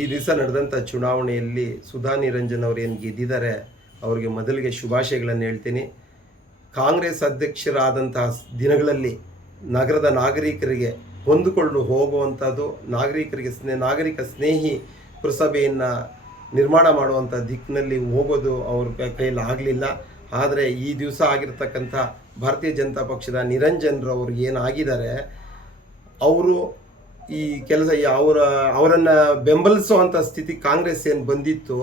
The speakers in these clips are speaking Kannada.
ಈ ದಿವಸ ನಡೆದಂಥ ಚುನಾವಣೆಯಲ್ಲಿ ಸುಧಾ ನಿರಂಜನ್ ಅವರು ಏನು ಗೆದ್ದಿದ್ದಾರೆ ಅವರಿಗೆ ಮೊದಲಿಗೆ ಶುಭಾಶಯಗಳನ್ನು ಹೇಳ್ತೀನಿ. ಕಾಂಗ್ರೆಸ್ ಅಧ್ಯಕ್ಷರಾದಂತಹ ದಿನಗಳಲ್ಲಿ ನಗರದ ನಾಗರಿಕರಿಗೆ ಹೊಂದಿಕೊಂಡು ಹೋಗುವಂಥದ್ದು, ನಾಗರಿಕ ಸ್ನೇಹಿ ಪುರಸಭೆಯನ್ನು ನಿರ್ಮಾಣ ಮಾಡುವಂಥ ದಿಕ್ಕಿನಲ್ಲಿ ಹೋಗೋದು ಅವ್ರ ಕೈಯಲ್ಲಿ ಆಗಲಿಲ್ಲ. ಆದರೆ ಈ ದಿವಸ ಆಗಿರ್ತಕ್ಕಂಥ ಭಾರತೀಯ ಜನತಾ ಪಕ್ಷದ ನಿರಂಜನ್ರವ್ರು ಏನಾಗಿದ್ದಾರೆ, ಅವರು ಈ ಕೆಲಸ ಅವರನ್ನು ಬೆಂಬಲಿಸುವಂಥ ಸ್ಥಿತಿ ಕಾಂಗ್ರೆಸ್ ಏನು ಬಂದಿತ್ತು,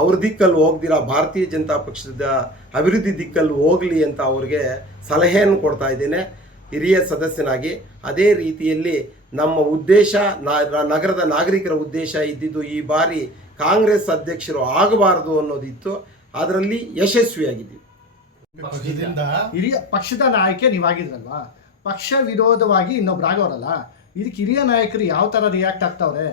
ಅವ್ರ ದಿಕ್ಕಲ್ಲಿ ಹೋಗ್ದಿರ ಭಾರತೀಯ ಜನತಾ ಪಕ್ಷದ ಅಭಿವೃದ್ಧಿ ದಿಕ್ಕಲ್ಲಿ ಹೋಗಲಿ ಅಂತ ಅವ್ರಿಗೆ ಸಲಹೆಯನ್ನು ಕೊಡ್ತಾ ಇದ್ದೇನೆ ಹಿರಿಯ ಸದಸ್ಯನಾಗಿ. ಅದೇ ರೀತಿಯಲ್ಲಿ ನಮ್ಮ ಉದ್ದೇಶ, ನಗರದ ನಾಗರಿಕರ ಉದ್ದೇಶ ಇದ್ದಿದ್ದು ಈ ಬಾರಿ ಕಾಂಗ್ರೆಸ್ ಅಧ್ಯಕ್ಷರು ಆಗಬಾರದು ಅನ್ನೋದಿತ್ತು. ಅದರಲ್ಲಿ ಯಶಸ್ವಿಯಾಗಿದ್ದೀವಿ. ಹಿರಿಯ ಪಕ್ಷದ ನಾಯಕ ನೀವಾಗಿದ್ರಲ್ವಾ, ಪಕ್ಷ ವಿರೋಧವಾಗಿ ಇನ್ನೊಬ್ರು ಆಗೋರಲ್ಲ, ಇದಕ್ಕೆ ಹಿರಿಯ ನಾಯಕರು ಯಾವ ತರ ರಿಯಾಕ್ಟ್ ಆಗ್ತಾವ್ರೆ?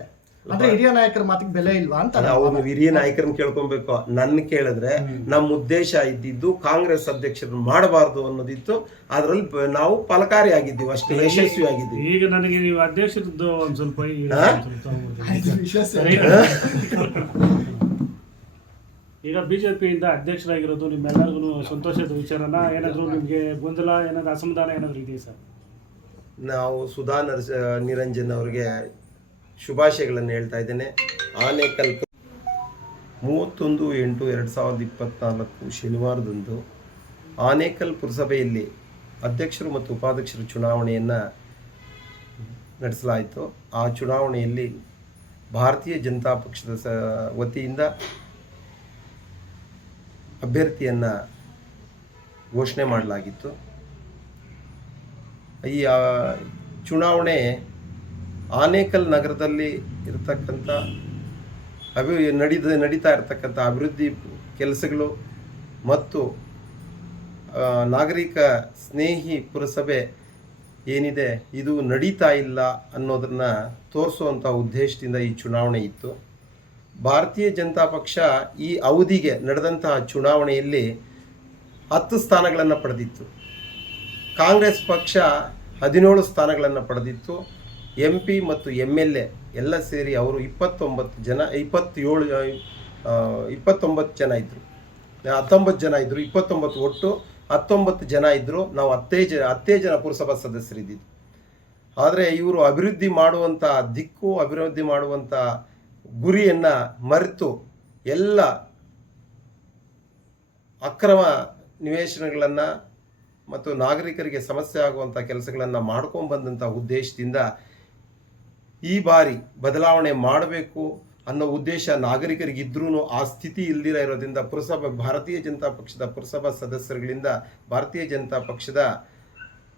ಅಂದ್ರೆ ಹಿರಿಯ ನಾಯಕರ ಮಾತಿಗೆ ಬೆಲೆ ಇಲ್ವಾ ಅಂತ. ಅವ್ರು ಹಿರಿಯ ನಾಯಕರನ್ನ ಕೇಳ್ಕೊಬೇಕು. ನನ್ನ ಕೇಳಿದ್ರೆ ನಮ್ಮ ಉದ್ದೇಶ ಇದ್ದಿದ್ದು ಕಾಂಗ್ರೆಸ್ ಅಧ್ಯಕ್ಷರನ್ನು ಮಾಡಬಾರ್ದು ಅನ್ನೋದಿತ್ತು. ಅದರಲ್ಲಿ ನಾವು ಫಲಕಾರಿಯಾಗಿದ್ದೀವಿ, ಅಷ್ಟೇ ಯಶಸ್ವಿಯಾಗಿದ್ದೀವಿ. ಈಗ ನನಗೆ ನೀವು ಅಧ್ಯಕ್ಷರದ್ದು ಒಂದ್ ಸ್ವಲ್ಪ ಈಗ ಬಿಜೆಪಿಯಿಂದ ಅಧ್ಯಕ್ಷರಾಗಿರೋದು ನಿಮ್ಮೆಲ್ಲರಿಗೂ ಸಂತೋಷದ ವಿಚಾರನ? ಏನಾದರೂ ನಿಮಗೆ ಗೊಂದಲ, ಏನಾದರೂ ಅಸಮಾಧಾನ ಏನಾದರೂ ಇದೆಯಾ ಸರ್? ನಾವು ಸುಧಾ ನಿರಂಜನ್ ಅವರಿಗೆ ಶುಭಾಶಯಗಳನ್ನು ಹೇಳ್ತಾ ಇದ್ದೇನೆ. ಆನೇಕಲ್ 31/8/2024 ಶನಿವಾರದಂದು ಆನೇಕಲ್ ಪುರಸಭೆಯಲ್ಲಿ ಅಧ್ಯಕ್ಷರು ಮತ್ತು ಉಪಾಧ್ಯಕ್ಷರ ಚುನಾವಣೆಯನ್ನು ನಡೆಸಲಾಯಿತು. ಆ ಚುನಾವಣೆಯಲ್ಲಿ ಭಾರತೀಯ ಜನತಾ ಪಕ್ಷದ ವತಿಯಿಂದ ಅಭ್ಯರ್ಥಿಯನ್ನು ಘೋಷಣೆ ಮಾಡಲಾಗಿತ್ತು. ಈ ಚುನಾವಣೆ ಆನೇಕಲ್ ನಗರದಲ್ಲಿ ಇರತಕ್ಕಂಥ ನಡೀತಾ ಇರತಕ್ಕಂಥ ಅಭಿವೃದ್ಧಿ ಕೆಲಸಗಳು ಮತ್ತು ನಾಗರಿಕ ಸ್ನೇಹಿ ಪುರಸಭೆ ಏನಿದೆ ಇದು ನಡೀತಾ ಇಲ್ಲ ಅನ್ನೋದನ್ನು ತೋರಿಸುವಂಥ ಉದ್ದೇಶದಿಂದ ಈ ಚುನಾವಣೆ ಇತ್ತು. ಭಾರತೀಯ ಜನತಾ ಪಕ್ಷ ಈ ಅವಧಿಗೆ ನಡೆದಂತಹ ಚುನಾವಣೆಯಲ್ಲಿ 10 ಸ್ಥಾನಗಳನ್ನು ಪಡೆದಿತ್ತು. ಕಾಂಗ್ರೆಸ್ ಪಕ್ಷ 17 ಸ್ಥಾನಗಳನ್ನು ಪಡೆದಿತ್ತು. MP ಮತ್ತು MLA ಎಲ್ಲ ಸೇರಿ ಅವರು 29 ಜನ ಇದ್ದರು. 19 ಜನ ಇದ್ದರು. 29 ಒಟ್ಟು 19 ಜನ ಇದ್ದರು. ನಾವು 10 ಜನ ಪುರಸಭಾ ಸದಸ್ಯರಿದ್ದಿದ್ದು. ಆದರೆ ಇವರು ಅಭಿವೃದ್ಧಿ ಮಾಡುವಂಥ ದಿಕ್ಕು, ಅಭಿವೃದ್ಧಿ ಮಾಡುವಂಥ ಗುರಿಯನ್ನು ಮರೆತು ಎಲ್ಲ ಅಕ್ರಮ ನಿವೇಶನಗಳನ್ನು ಮತ್ತು ನಾಗರಿಕರಿಗೆ ಸಮಸ್ಯೆ ಆಗುವಂಥ ಕೆಲಸಗಳನ್ನು ಮಾಡ್ಕೊಂಡ್ಬಂದಂಥ ಉದ್ದೇಶದಿಂದ ಈ ಬಾರಿ ಬದಲಾವಣೆ ಮಾಡಬೇಕು ಅನ್ನೋ ಉದ್ದೇಶ ನಾಗರಿಕರಿಗಿದ್ರೂ ಆ ಸ್ಥಿತಿ ಇಲ್ದಿರ ಇರೋದ್ರಿಂದ ಭಾರತೀಯ ಜನತಾ ಪಕ್ಷದ ಪುರಸಭಾ ಸದಸ್ಯರುಗಳಿಂದ ಭಾರತೀಯ ಜನತಾ ಪಕ್ಷದ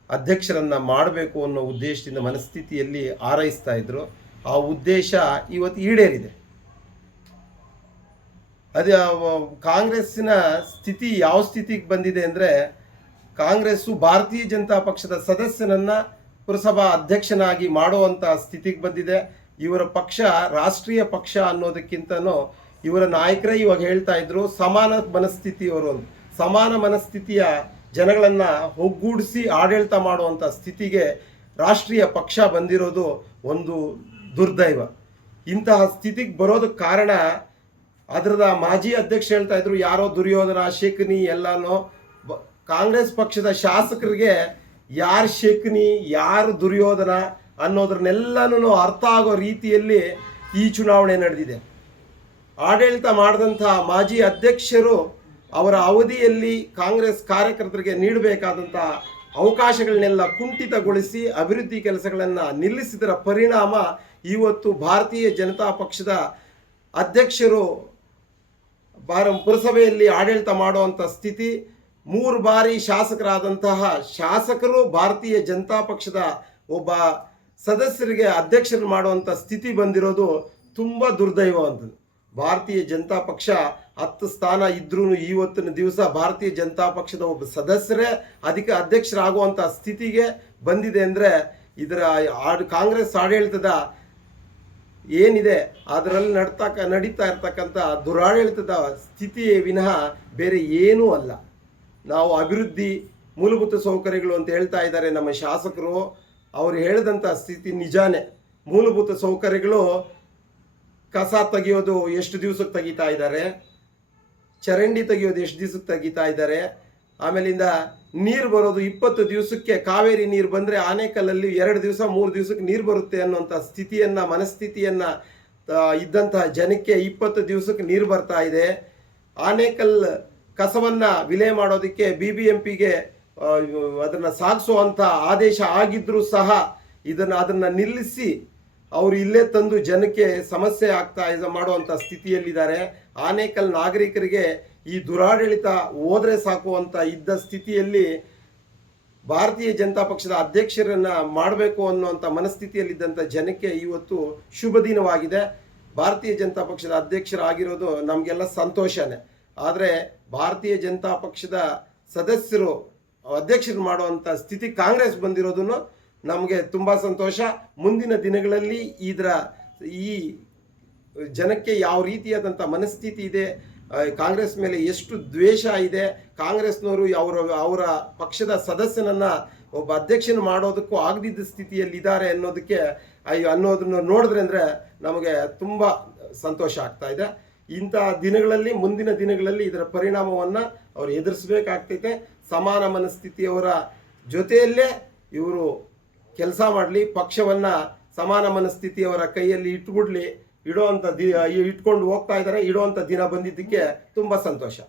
ಅಧ್ಯಕ್ಷರನ್ನು ಮಾಡಬೇಕು ಅನ್ನೋ ಉದ್ದೇಶದಿಂದ ಮನಸ್ಥಿತಿಯಲ್ಲಿ ಹಾರೈಸ್ತಾ ಇದ್ರು. ಆ ಉದ್ದೇಶ ಇವತ್ತು ಈಡೇರಿದೆ. ಅದೇ ಕಾಂಗ್ರೆಸ್ಸಿನ ಸ್ಥಿತಿ ಯಾವ ಸ್ಥಿತಿಗೆ ಬಂದಿದೆ ಅಂದರೆ, ಕಾಂಗ್ರೆಸ್ಸು ಭಾರತೀಯ ಜನತಾ ಪಕ್ಷದ ಸದಸ್ಯನನ್ನು ಪುರಸಭಾ ಅಧ್ಯಕ್ಷನಾಗಿ ಮಾಡುವಂಥ ಸ್ಥಿತಿಗೆ ಬಂದಿದೆ. ಇವರ ಪಕ್ಷ ರಾಷ್ಟ್ರೀಯ ಪಕ್ಷ ಅನ್ನೋದಕ್ಕಿಂತನೂ ಇವರ ನಾಯಕರೇ ಇವಾಗ ಹೇಳ್ತಾ ಇದ್ರು ಸಮಾನ ಮನಸ್ಥಿತಿಯವರು. ಸಮಾನ ಮನಸ್ಥಿತಿಯ ಜನಗಳನ್ನು ಒಗ್ಗೂಡಿಸಿ ಆಡಳಿತ ಮಾಡುವಂಥ ಸ್ಥಿತಿಗೆ ರಾಷ್ಟ್ರೀಯ ಪಕ್ಷ ಬಂದಿರೋದು ಒಂದು ದುರ್ದೈವ. ಇಂತಹ ಸ್ಥಿತಿಗೆ ಬರೋದಕ್ಕೆ ಕಾರಣ ಅದರದ ಮಾಜಿ ಅಧ್ಯಕ್ಷ ಹೇಳ್ತಾ ಇದ್ರು ಯಾರೋ ದುರ್ಯೋಧನ, ಶಕುನಿ ಎಲ್ಲನೋ. ಕಾಂಗ್ರೆಸ್ ಪಕ್ಷದ ಶಾಸಕರಿಗೆ ಯಾರು ಶಕುನಿ ಯಾರು ದುರ್ಯೋಧನ ಅನ್ನೋದ್ರನ್ನೆಲ್ಲನೂ ಅರ್ಥ ಆಗೋ ರೀತಿಯಲ್ಲಿ ಈ ಚುನಾವಣೆ ನಡೆದಿದೆ. ಆಡಳಿತ ಮಾಡಿದಂಥ ಮಾಜಿ ಅಧ್ಯಕ್ಷರು ಅವರ ಅವಧಿಯಲ್ಲಿ ಕಾಂಗ್ರೆಸ್ ಕಾರ್ಯಕರ್ತರಿಗೆ ನೀಡಬೇಕಾದಂಥ ಅವಕಾಶಗಳನ್ನೆಲ್ಲ ಕುಂಠಿತಗೊಳಿಸಿ ಅಭಿವೃದ್ಧಿ ಕೆಲಸಗಳನ್ನು ನಿಲ್ಲಿಸಿದರ ಪರಿಣಾಮ ಇವತ್ತು ಭಾರತೀಯ ಜನತಾ ಪಕ್ಷದ ಅಧ್ಯಕ್ಷರು ಪುರಸಭೆಯಲ್ಲಿ ಆಡಳಿತ ಮಾಡುವಂಥ ಸ್ಥಿತಿ. 3 ಬಾರಿ ಶಾಸಕರಾದಂತಹ ಶಾಸಕರು ಭಾರತೀಯ ಜನತಾ ಪಕ್ಷದ ಒಬ್ಬ ಸದಸ್ಯರಿಗೆ ಅಧ್ಯಕ್ಷರು ಮಾಡುವಂಥ ಸ್ಥಿತಿ ಬಂದಿರೋದು ತುಂಬ ದುರ್ದೈವವಂಥದ್ದು. ಭಾರತೀಯ ಜನತಾ ಪಕ್ಷ 10 ಸ್ಥಾನ ಇದ್ರೂ ಇವತ್ತಿನ ದಿವಸ ಭಾರತೀಯ ಜನತಾ ಪಕ್ಷದ ಒಬ್ಬ ಸದಸ್ಯರೇ ಅಧ್ಯಕ್ಷರಾಗುವಂಥ ಸ್ಥಿತಿಗೆ ಬಂದಿದೆ ಅಂದರೆ ಇದರ ಕಾಂಗ್ರೆಸ್ ಆಡಳಿತದ ಏನಿದೆ ಅದರಲ್ಲಿ ನಡೀತಾ ಇರ್ತಕ್ಕಂಥ ದುರಾಡಳಿತದ ಸ್ಥಿತಿಯೇ ವಿನಃ ಬೇರೆ ಏನೂ ಅಲ್ಲ. ನಾವು ಅಭಿವೃದ್ಧಿ ಮೂಲಭೂತ ಸೌಕರ್ಯಗಳು ಅಂತ ಹೇಳ್ತಾ ಇದ್ದಾರೆ ನಮ್ಮ ಶಾಸಕರು. ಅವರು ಹೇಳಿದಂಥ ಸ್ಥಿತಿ ನಿಜಾನೇ. ಮೂಲಭೂತ ಸೌಕರ್ಯಗಳು ಕಸ ತೆಗೆಯೋದು ಎಷ್ಟು ದಿವಸಕ್ಕೆ ತೆಗಿತಾ ಇದ್ದಾರೆ, ಚರಂಡಿ ತೆಗೆಯೋದು ಎಷ್ಟು ದಿವಸಕ್ಕೆ ತೆಗಿತಾ ಇದ್ದಾರೆ, ಆಮೇಲಿಂದ ನೀರು ಬರೋದು 20 ದಿವಸಕ್ಕೆ, ಕಾವೇರಿ ನೀರು ಬಂದರೆ ಆನೇಕಲ್ಲಲ್ಲಿ 2 ದಿವಸ 3 ದಿವಸಕ್ಕೆ ನೀರು ಬರುತ್ತೆ ಅನ್ನೋಂಥ ಸ್ಥಿತಿಯನ್ನು ಮನಸ್ಥಿತಿಯನ್ನು ಇದ್ದಂತಹ ಜನಕ್ಕೆ 20 ದಿವಸಕ್ಕೆ ನೀರು ಬರ್ತಾ ಇದೆ. ಆನೇಕಲ್ ಕಸವನ್ನು ವಿಲೆ ಮಾಡೋದಕ್ಕೆ BBMPಗೆ ಅದನ್ನು ಸಾಗಿಸುವಂಥ ಆದೇಶ ಆಗಿದ್ರೂ ಸಹ ಅದನ್ನು ನಿಲ್ಲಿಸಿ ಅವರು ಇಲ್ಲೇ ತಂದು ಜನಕ್ಕೆ ಸಮಸ್ಯೆ ಮಾಡುವಂಥ ಸ್ಥಿತಿಯಲ್ಲಿದ್ದಾರೆ. ಆನೇಕಲ್ ನಾಗರಿಕರಿಗೆ ಈ ದುರಾಡಳಿತ ಹೋದ್ರೆ ಸಾಕು ಅಂತ ಇದ್ದ ಸ್ಥಿತಿಯಲ್ಲಿ ಭಾರತೀಯ ಜನತಾ ಪಕ್ಷದ ಅಧ್ಯಕ್ಷರನ್ನ ಮಾಡಬೇಕು ಅನ್ನುವಂಥ ಮನಸ್ಥಿತಿಯಲ್ಲಿದ್ದಂಥ ಜನಕ್ಕೆ ಇವತ್ತು ಶುಭ ದಿನವಾಗಿದೆ. ಭಾರತೀಯ ಜನತಾ ಪಕ್ಷದ ಅಧ್ಯಕ್ಷರಾಗಿರೋದು ನಮಗೆಲ್ಲ ಸಂತೋಷನೇ. ಆದರೆ ಭಾರತೀಯ ಜನತಾ ಪಕ್ಷದ ಸದಸ್ಯರು ಅಧ್ಯಕ್ಷರು ಮಾಡುವಂಥ ಸ್ಥಿತಿ ಕಾಂಗ್ರೆಸ್ ಬಂದಿರೋದನ್ನು ನಮಗೆ ತುಂಬ ಸಂತೋಷ. ಮುಂದಿನ ದಿನಗಳಲ್ಲಿ ಈ ಜನಕ್ಕೆ ಯಾವ ರೀತಿಯಾದಂಥ ಮನಸ್ಥಿತಿ ಇದೆ, ಕಾಂಗ್ರೆಸ್ ಮೇಲೆ ಎಷ್ಟು ದ್ವೇಷ ಇದೆ, ಕಾಂಗ್ರೆಸ್ನವರು ಅವರ ಪಕ್ಷದ ಸದಸ್ಯನನ್ನು ಒಬ್ಬ ಅಧ್ಯಕ್ಷನ ಮಾಡೋದಕ್ಕೂ ಆಗದಿದ್ದ ಸ್ಥಿತಿಯಲ್ಲಿದ್ದಾರೆ ಅನ್ನೋದನ್ನು ನೋಡಿದ್ರೆ ಅಂದರೆ ನಮಗೆ ತುಂಬ ಸಂತೋಷ ಆಗ್ತಾ ಇದೆ. ಇಂಥ ದಿನಗಳಲ್ಲಿ ಮುಂದಿನ ದಿನಗಳಲ್ಲಿ ಇದರ ಪರಿಣಾಮವನ್ನು ಅವರು ಎದುರಿಸಬೇಕಾಗ್ತೈತೆ. ಸಮಾನ ಮನಸ್ಥಿತಿಯವರ ಜೊತೆಯಲ್ಲೇ ಇವರು ಕೆಲಸ ಮಾಡಲಿ, ಪಕ್ಷವನ್ನು ಸಮಾನ ಮನಸ್ಥಿತಿಯವರ ಕೈಯಲ್ಲಿ ಇಟ್ಕೊಂಡು ಹೋಗ್ತಾ ಇದ್ದಾರೆ. ಇಡುವಂಥ ದಿನ ಬಂದಿದ್ದಕ್ಕೆ ತುಂಬ ಸಂತೋಷ.